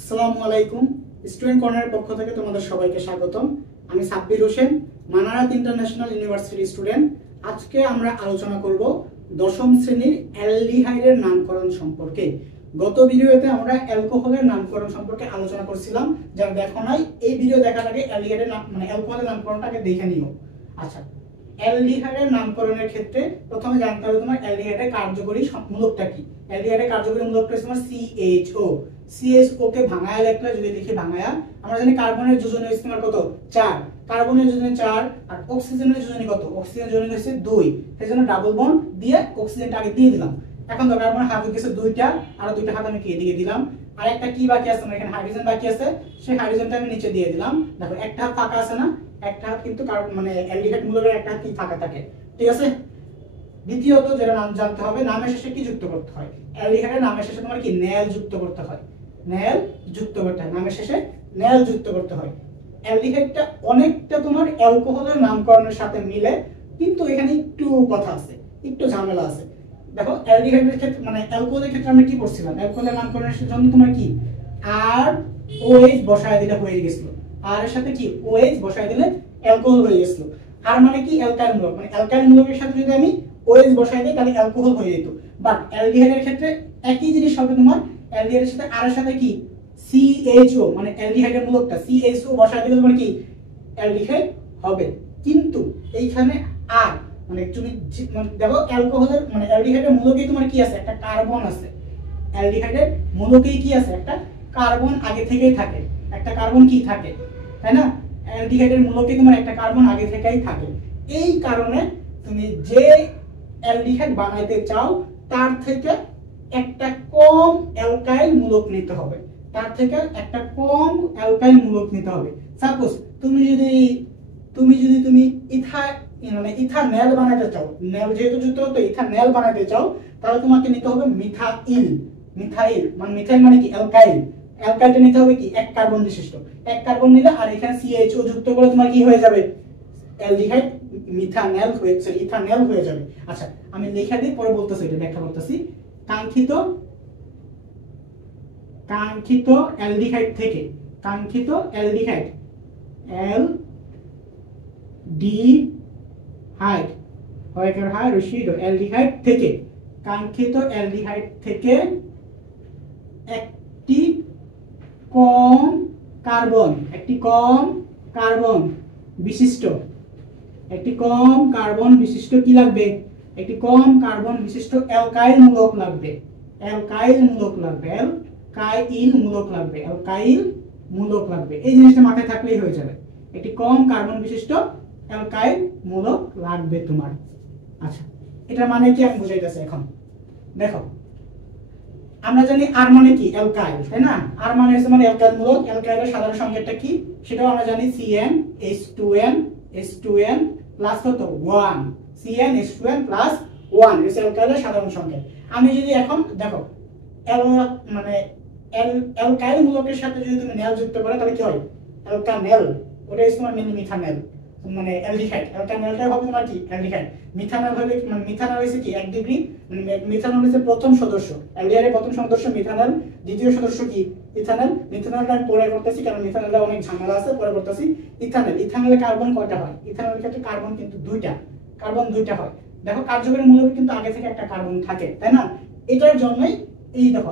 আসসালামু আলাইকুম। স্টুডেন্ট কর্নারের পক্ষ থেকে তোমাদের সবাইকে স্বাগতম। আমি Sabbir Hossain, Manarat international university student. আজকে আমরা আলোচনা করব দশম শ্রেণীর অ্যালডিহাইডের নামকরণ সম্পর্কে। গত ভিডিওতে আমরা অ্যালকোহলের নামকরণ সম্পর্কে আলোচনা করছিলাম। যারা দেখো নাই, এই ভিডিও দেখার আগে অ্যালডিহাইডের মানে অ্যালকোহলের নামকরণটাকে দেখে নিও। আচ্ছা, অ্যালডিহাইডের নামকরণের ক্ষেত্রে প্রথমে জানতে হবে তোমার অ্যালডিহাইডের কার্যকরী মূলকটা কি। অ্যালডিহাইডের কার্যকরী মূলকটা হচ্ছে তোমার CHO। CHO কে ভাঙায়া লিখলে যদি লিখি ভাঙায়া, আমরা জানি কার্বনের যোজনী ইস্তেমাল কত 4, কার্বনের যোজনী 4 আর অক্সিজেনের যোজনী কত, অক্সিজেনের যোজনী হচ্ছে 2। সেজন্য ডাবল বন্ড দিয়ে অক্সিজেনটা আগে দিয়ে দিলাম। এখন তো কার্বনের হাত গেছে 2টা, আর 2টা হাত আমি কি এদিকে দিলাম। আর একটা কি বাকি আছে, আমার এখানে হাইড্রোজেন বাকি আছে, সেই হাইড্রোজেনটা আমি নিচে দিয়ে দিলাম। দেখো একটা হাত ফাঁকা আছে না, একটা হাত কিন্তু কার্বন মানে অ্যালডিহাইড মূলকের একটা হাত কি ফাঁকা থাকে, ঠিক আছে। দ্বিতীয়ত যেটা নাম জানতে হবে, নামের শেষে কি যুক্ত করতে হয়। অ্যালডিহাইডের নামের শেষে তোমার কি নেল যুক্ত করতে হয়, নেল যুক্ত করতে হয়, নামের শেষে নেল যুক্ত করতে হয়। অ্যালডিহাইডটা অনেকটা তোমার অ্যালকোহলের নামকরণের সাথে মিলে, কিন্তু এখানে একটু কথা আছে, একটু ঝামেলা আছে। দেখো অ্যালডিহাইডের ক্ষেত্রে মানে অ্যালকোহলের ক্ষেত্রে আমরা কি করছিলাম, অ্যালকোহলের নামকরণের জন্য তোমার কি আর OH বসায় দিলে হয়ে গেছিল। আর এর সাথে কি OH বসায় দিলে অ্যালকোহল হয়ে গেছিল। আর মানে কি অ্যালকাইল মূলক, মানে অ্যালকাইল মূলকের সাথে যদি আমি OH বসায় দিই তাহলে অ্যালকোহল হয়ে যেত। বাট অ্যালডিহাইডের ক্ষেত্রে একই জিনিস হবে তোমার, অ্যালডিহাইডের সাথে আর এর সাথে কি CHO মানে অ্যালডিহাইডের মূলকটা CHO বসায় দিলে তোমার কি অ্যালডিহাইড হবে। কিন্তু এইখানে আর মানে তুমি দেখো অ্যালকোহলের মানে অ্যালডিহাইডের মূলকেই তোমার কি আছে, একটা কার্বন আছে। অ্যালডিহাইডের মূলকেই কি আছে, একটা কার্বন আগে থেকেই থাকে, একটা কার্বন কি থাকে, তাই না। অ্যালডিহাইডের মূলকে তোমার একটা কার্বন আগে থেকেই থাকে। এই কারণে তুমি যে অ্যালডিহাইড বানাইতে চাও তার থেকে একটা কম অ্যালকাইল মূলক নিতে হবে, তার থেকে একটা কম অ্যালকাইল মূলক নিতে হবে। সাপোজ তুমি যদি মানে ইথানল বানাতে চাও, নেল যেহেতু যুক্ত হতো ইথানল বানাতে চাও, তাহলে তোমাকে নিতে হবে মিথাইল। মানে মিথাইল মানে কি অ্যালকাইল, অ্যালকাইলটা নিতে হবে কি এক কার্বন বিশিষ্ট, এক কার্বন নিলে আর এখানে CHO যুক্ত করে তোমার কি হয়ে যাবে অ্যালডিহাইড ইথানল হয়ে যাবে। আচ্ছা আমি লেখা দিই, পরে বলতেছি, এটা ব্যাখ্যা করতেছি। কাঙ্ক্ষিত অ্যালডিহাইড থেকে, কাঙ্ক্ষিত অ্যালডিহাইড অ্যালডিহাইড থেকে, কাঙ্ক্ষিত অ্যালডিহাইড থেকে একটি কম কার্বন বিশিষ্ট কি লাগবে, একটি কম কার্বন বিশিষ্ট অ্যালকাইল মূলক লাগবে। এই জিনিসটা মাথায় থাকলেই হয়ে যাবে, একটি কম কার্বন বিশিষ্ট অ্যালকাইল মূলক লাগবে তোমার। আচ্ছা এটা মানে কি আমি বুঝাইতেছি। এখন দেখো আমরা জানি আর মানে কি অ্যালকাইল, তাই না। আর মানে হচ্ছে মানে অ্যালকাইল মূলক, অ্যালকাইলের সাধারণ সংকেতটা কি সেটাও আমরা জানি CnH2n প্লাস কত 1, CnH2n প্লাস 1 এটা অ্যালকাইলের সাধারণ সংকেত। আমি যদি এখন দেখো মানে অ্যালকাইল মূলকের সাথে যদি তুমি নেল যুক্ত করো তাহলে কি হয় অ্যালকানেল, ওটা হচ্ছে তোমার মিথানেল মানে অ্যালডিহাইড। অ্যালকানেলটা হবে তোমার কি অ্যালডিহাইড। মিথানল হবে মানে মিথানল হচ্ছে কি 1 ডিগ্রি, মানে মিথানল হচ্ছে প্রথম সদস্য, অ্যালডিহাইডের প্রথম সদস্য মিথানল, দ্বিতীয় সদস্য কি ইথানল। মিথানলটা আমি পরে করতেছি কারণ মিথানলটা অনেক ঝামেলা আছে, পরে করতেছি। ইথানলে কার্বন কয়টা হয়, ইথানলের ক্ষেত্রে কার্বন কিন্তু কার্বন দুইটা হয়। দেখো কার্যকরী মূলকে কিন্তু আগে থেকে একটা কার্বন থাকে, তাই না। এটার জন্যই এই দেখো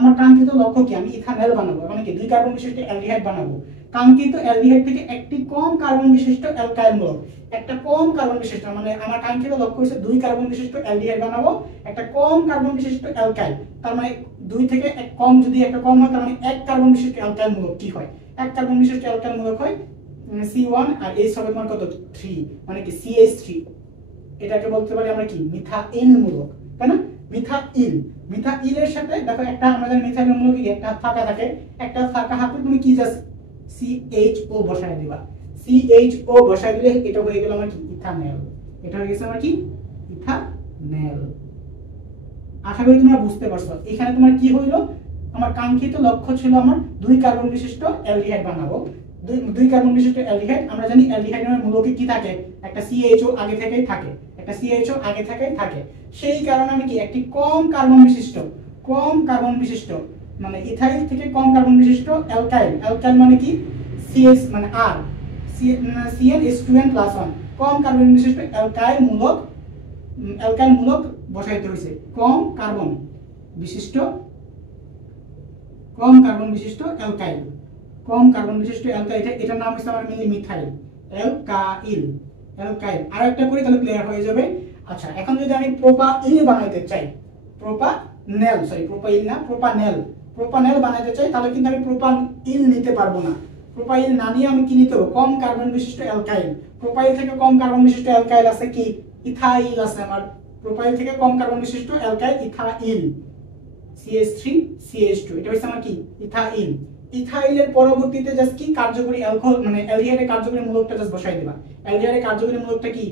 আমার কাঙ্ক্ষিত লক্ষ্য কি, আমি ইথানল বানাবো, মানে কি 2 কার্বন বিশিষ্ট অ্যালডিহাইড বানাবো। কাঙ্ক্ষিত অ্যালডিহাইড থেকে একটি কম কার্বন বিশিষ্ট অ্যালকাইল মূলক, একটা কম কার্বন বিশিষ্ট মানে আমার কাঙ্ক্ষিত লক্ষ্য হচ্ছে 2 কার্বন বিশিষ্ট অ্যালডিহাইড বানাবো, একটা কম কার্বন বিশিষ্ট অ্যালকাইল। তার মানে 2 থেকে এক কম, যদি একটা কম হয় তার মানে 1 কার্বন বিশিষ্ট অ্যালকাইল মূলক কি হয়, 1 কার্বন বিশিষ্ট অ্যালকাইল মূলক হয় C1 আর H হবে তোমার কত 3, মানে কি CH3। এটাকে বলতে পারি আমরা কি মিথাইল মূলক, তাই না। মিথাইলের সাথে দেখো একটা আমরা জানি মিথাইলের মূলকে একটা ফাঁকা থাকে, একটা ফাঁকা হাতে তুমি কি জাস্ট CHO বসায় দিবা, CHO বসায় দিলে এটা হয়ে গেল আমার কি ইথানল, এটা হয়ে গেছে আমার কি ইথানল। আশা করি তোমরা বুঝতে পারছো। এখানে তোমার কি হইলো, আমার কাঙ্ক্ষিত লক্ষ্য ছিল আমার 2 কার্বন বিশিষ্ট অ্যালডিহাইড বানাবো। 2 কার্বন বিশিষ্ট অ্যালডিহাইড, আমরা জানি অ্যালডিহাইডের মূলকে কি থাকে, একটা CHO আগে থেকেই থাকে, সেই কারণে আমি কি একটি কম কার্বন বিশিষ্ট মানে ইথাইল থেকে কম কার্বন বিশিষ্ট অ্যালকাইল, অ্যালকাইল মানে কি সিএস মানে আর CnH2n + 1 কম কার্বন বিশিষ্ট অ্যালকাইল মূলক বসাইতে হয়েছে। কম কার্বন বিশিষ্ট অ্যালকাইল, এটার নাম হচ্ছে আমার মেনলি মিথাইল অ্যালকাইল। আর একটা করে তাহলে ক্লিয়ার হয়ে যাবে। আচ্ছা, এখন যদি আমি প্রোপাইল বানাইতে চাই, প্রোপানেল বানাইতে চাই, তাহলে কিন্তু আমি প্রোপাইল নিতে পারবো না। প্রোপাইল না নিয়ে আমি কি নিতে হবে? কম কার্বন বিশিষ্ট অ্যালকাইল। প্রোপাইল থেকে কম কার্বন বিশিষ্ট অ্যালকাইল আছে কি? ইথাইল আছে আমার। প্রোপাইল থেকে কম কার্বন বিশিষ্ট অ্যালকাইল ইথাইল, CH3CH2, এটা হচ্ছে আমার কি ইথাইল। ইথাইলের পরবর্তীতে জাস্ট কি কার্যকরী অ্যালকোহল মানে অ্যালডিহাইডের কার্যকরী মূলকটা জাস্ট বসাই দিবা। অ্যালডিহাইডের কার্যকরী মূলকটা কি?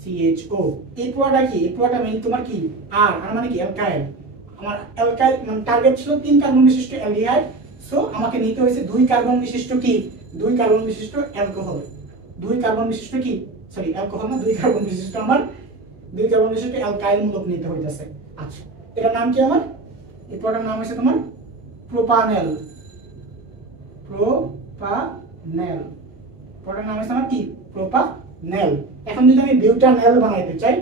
CHO। এই পুরোটা কি? এই পুরোটা মেইন তোমার কি আর মানে কি অ্যালকাইল। আমার অ্যালকাইল মানে টার্গেট ছিল 3 কার্বন বিশিষ্ট অ্যালডিহাইড, সো আমাকে নিতে হয়েছে 2 কার্বন বিশিষ্ট কি? 2 কার্বন বিশিষ্ট অ্যালকোহল। 2 কার্বন বিশিষ্ট কি? সরি অ্যালকোহল না, 2 কার্বন বিশিষ্ট আমার 2 কার্বন বিশিষ্ট অ্যালকাইল মূলক নিতে হইতাছে। আচ্ছা, এটার নাম কি আমার? এই পুরোটার নাম হচ্ছে তোমার প্রোপানেল। পুরোটার নাম হচ্ছে আমার কি? প্রোপানেল। এখন যদি আমি বিউটানেল বানাইতে চাই,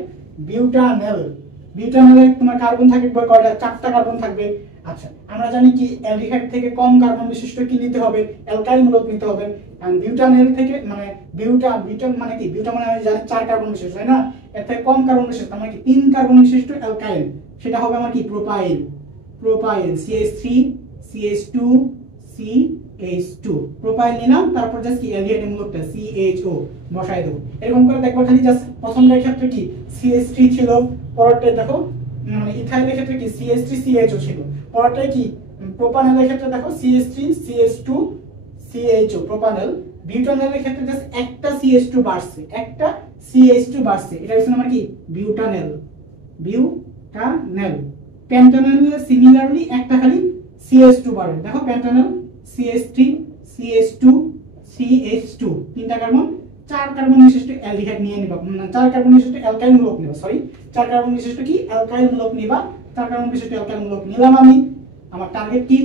বিউটানেলের তোমার কার্বন থাকবে কয়টা? 4টা কার্বন থাকবে। আচ্ছা, আমরা জানি কি অ্যালডিহাইড থেকে কম কার্বন বিশিষ্ট কি নিতে হবে? অ্যালকাইল মূলক নিতে হবে। আর বিউটানেল থেকে মানে বিউটা মানে কি? বিউটা মানে আমি জানি 4 কার্বন বিশিষ্ট, তাই না? এর থেকে কম কার্বন বিশিষ্ট মানে কি 3 কার্বন বিশিষ্ট অ্যালকাইল, সেটা হবে আমার কি? প্রোপাইল। CH3CH2CH2 প্রোপাইল নিলাম, তারপর জাস্ট কি অ্যালডিহাইডের মূলকটা CHO বসাই দেব। এরকম করে দেখবা খালি জাস্ট প্রথমটার ক্ষেত্রে কি CH3 ছিল, পরেরটা দেখো মানে ইথাইলের ক্ষেত্রে কি CH3CHO ছিল, পরেরটায় কি প্রোপানেলের ক্ষেত্রে দেখো CH3CH2CHO প্রোপানেল। বিউটানেলের ক্ষেত্রে জাস্ট একটা CH2 বাড়ছে, এটা হচ্ছে আমার কি বিউটানেল। পেন্টানেলের সিমিলারলি একটা খালি CH2 বাড়বে। দেখো পেন্টানেল CH3CH2CH2 তিনটা কার্বন, 4 কার্বন বিশিষ্ট অ্যালডিহাইড নিয়ে নিবা, 4 কার্বন বিশিষ্ট অ্যালকাইল মূলক নিবা, 4 কার্বন বিশিষ্ট কি অ্যালকাইল মূলক নিবা। 4 কার্বন বিশিষ্ট অ্যালকাইল মূলক নিলাম আমি। আমার টার্গেট কি?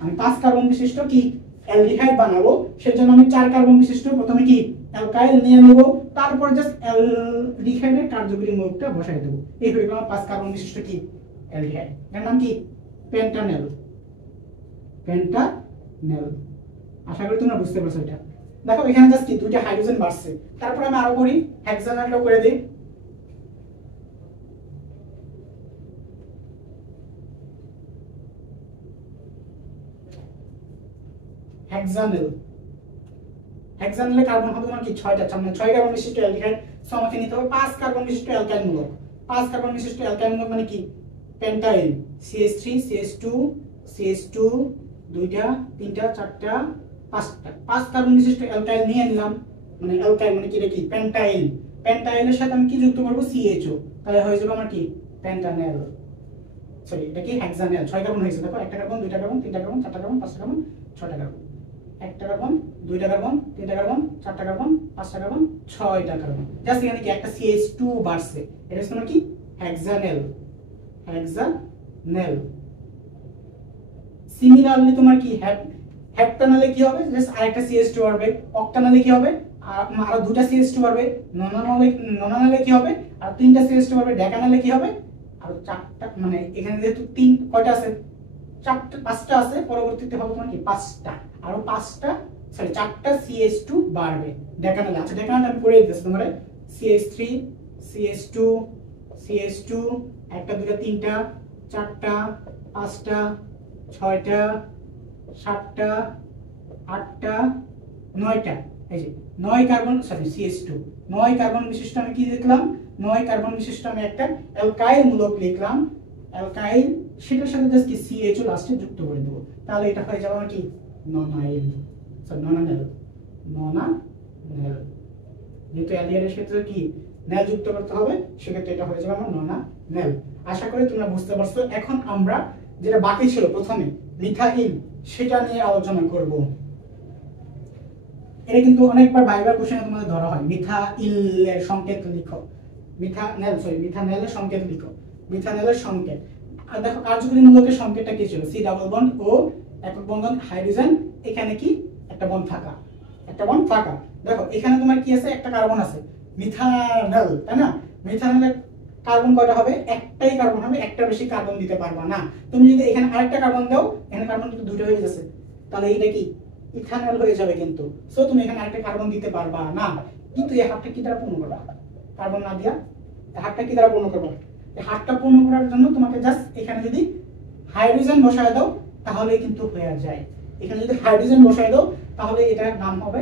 আমি 5 কার্বন বিশিষ্ট কি অ্যালডিহাইড বানাবো, সেজন্য আমি 4 কার্বন বিশিষ্ট প্রথমে কি অ্যালকাইল নিয়ে নেব, তারপর জাস্ট অ্যালডিহাইডের কার্যকরী মূলকটা বসাই দেব। এই হলো আমার 5 কার্বন বিশিষ্ট কি অ্যালডিহাইড। এর নাম কি? পেন্টানেল। আশা করি তোমরা বুঝতে পারছো এটা। দেখো এখানে জাস্ট কি 2টা হাইড্রোজেন বাড়ছে, তারপর আমি আরো করি হেক্সানেলটা করে দেই। হেক্সানেলের কার্বন হবে তোমার কি 6টা, মানে 6 কার্বন বিশিষ্ট অ্যালডিহাইড, সো আমাকে নিতে হবে 5 কার্বন বিশিষ্ট অ্যালকাইল মূলক। 5 কার্বন বিশিষ্ট অ্যালকাইল মূলক মানে কি পেন্টাইল, CH3CH2CH2 2টা 3টা 4টা 5টা 5 কার্বন বিশিষ্ট অ্যালকাইল নিয়ে নিলাম। মানে অ্যালকাইল মানে কি এটা কি পেন্টাইল। পেন্টাইলের সাথে আমি কি যুক্ত করব? CHO, তাহলে হয়ে যাবে আমার কি পেন্টানেল। সরি এটা কি হেক্সানেল। 6 কার্বন হয়েছে, দেখো 1টা কার্বন 2টা কার্বন 3টা কার্বন 4টা কার্বন 5টা কার্বন 6টা কার্বন, 1টা কার্বন 2টা কার্বন 3টা কার্বন 4টা কার্বন 5টা কার্বন 6টা কার্বন। জাস্ট এখানে কি একটা CH2 বাড়ছে, এটা হচ্ছে তোমার কি হেক্সানেল। সিমিলারলি তোমার কি হেপ্টানেলে কি হবে? জাস্ট আরেকটা CH2 বাড়বে। অক্টানেলে কি হবে? আরো 2টা CH2 বাড়বে। ননানেলে কি হবে? আর 3টা CH2 বাড়বে। ডেকানেলে কি হবে? আর 4টা, মানে এখানে যেহেতু 3 কয়টা আছে? 5টা আছে, পরবর্তীতে হবে তোমার কি 5টা, আরো 5টা সরি 4টা CH2 বাড়বে ডেকানেলে। আচ্ছা ডেকানেলে আমি করে দিতেছি তোমারে CH3CH2CH2 1টা 2টা 3টা 4টা 5টা 6টা 7টা 8টা 9টা, এই যে 9 কার্বন সরি CH2 9 কার্বন বিশিষ্ট আমি কি লিখলাম? 9 কার্বন বিশিষ্ট আমি একটা অ্যালকাইল মূলক লিখলাম। অ্যালকাইল সেটার সাথে জাস্ট কি CHO লাস্টে যুক্ত করে দেব, তাহলে এটা হয়ে যাবে আমার কি ননাইল। সরি ননানেল। যেহেতু অ্যালডিহাইডের ক্ষেত্রে কি নেল যুক্ত করতে হবে, সেক্ষেত্রে এটা হয়ে যাবে আমার ননানেল। আশা করি তোমরা বুঝতে পারছো। এখন আমরা যেটা বাকি ছিল প্রথমে মিথাইল, সেটা নিয়ে আলোচনা করব। এটা কিন্তু অনেকবার ভাইবার কোশ্চেনে তোমাদের ধরা হয়। মিথাইলের সংকেত লিখো, মিথানেলের সংকেত লিখো। মিথানেলের সংকেত আর দেখো কার্যকরী মূলকের সংকেতটা কি ছিল, সি ডাবল বন্ড ও একক বন্ধন হাইড্রোজেন, এখানে কি একটা বন্ড থাকা, একটা বন্ড থাকা। দেখো এখানে তোমার কি আছে, একটা কার্বন আছে, মিথানল, তাই না? মিথানলের কার্বন কয়টা হবে, একটাই কার্বন হবে, একটা বেশি কার্বন দিতে পারবা না। তুমি যদি এখানে আরেকটা কার্বন দাও, এখানে কার্বন কিন্তু দুটো হয়ে যাচ্ছে, তাহলে এটা কি ইথানল হয়ে যাবে কিন্তু। সো তুমি এখানে আরেকটা কার্বন দিতে পারবা না। কিন্তু এই হারটা কি দ্বারা পূর্ণ করবা, কার্বন না দিয়া এই হারটা কি দ্বারা পূর্ণ করবা? এই হারটা পূর্ণ করার জন্য তোমাকে জাস্ট এখানে যদি হাইড্রোজেন বসায় দাও তাহলে কিন্তু হয়ে যায়। এখানে যদি হাইড্রোজেন বসায় দাও তাহলে এটার নাম হবে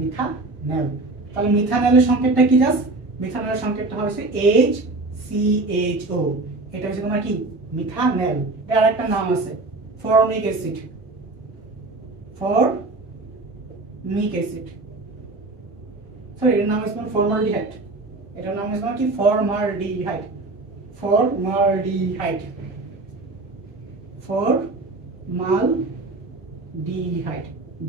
মিথানল। তাহলে মিথানলের সংকেতটা কি, জাস্ট মিথানলের সংকেতটা হচ্ছে HCHO। এটা হচ্ছে তোমার কি মিথানল। এর আরেকটা নাম আছে formic acid, formic acid, sorry এর নাম হচ্ছে ফর্মালডিহাইড। এটার নাম হচ্ছে কি ফর্মালডিহাইড, ফর্মালডিহাইড, ফর্মালডিহাইড,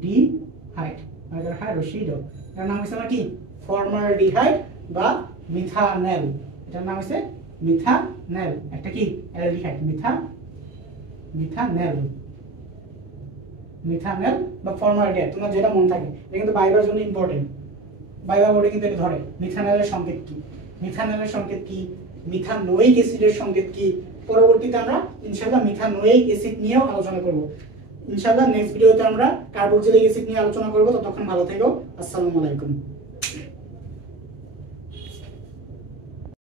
ডিহাইড আর হাইড্রোক্সাইড, এটার নাম হচ্ছে কি ফর্মালডিহাইড বা মিথানল। এটার নাম হচ্ছে মিথানল, একটা কি অ্যালডিহাইড, মিথানল, মিথানল বা ফর্মালডিহাইড, তোমার যেটা মনে থাকে। এটা কিন্তু বাইবার জন্য ইম্পর্টেন্ট, বাইবা বোর্ডে কিন্তু এটা ধরে। মিথানলের সংকেত কি, মিথানলের সংকেত কি, মিথানোয়িক অ্যাসিডের সংকেত কি। পরবর্তীতে আমরা ইনশাআল্লাহ মিথানোয়িক অ্যাসিড নিয়েও আলোচনা করব। ইনশাআল্লাহ নেক্সট ভিডিওতে আমরা কার্বক্সিলিক অ্যাসিড নিয়ে আলোচনা করব। ততক্ষণ ভালো থেকো, আসসালামু আলাইকুম।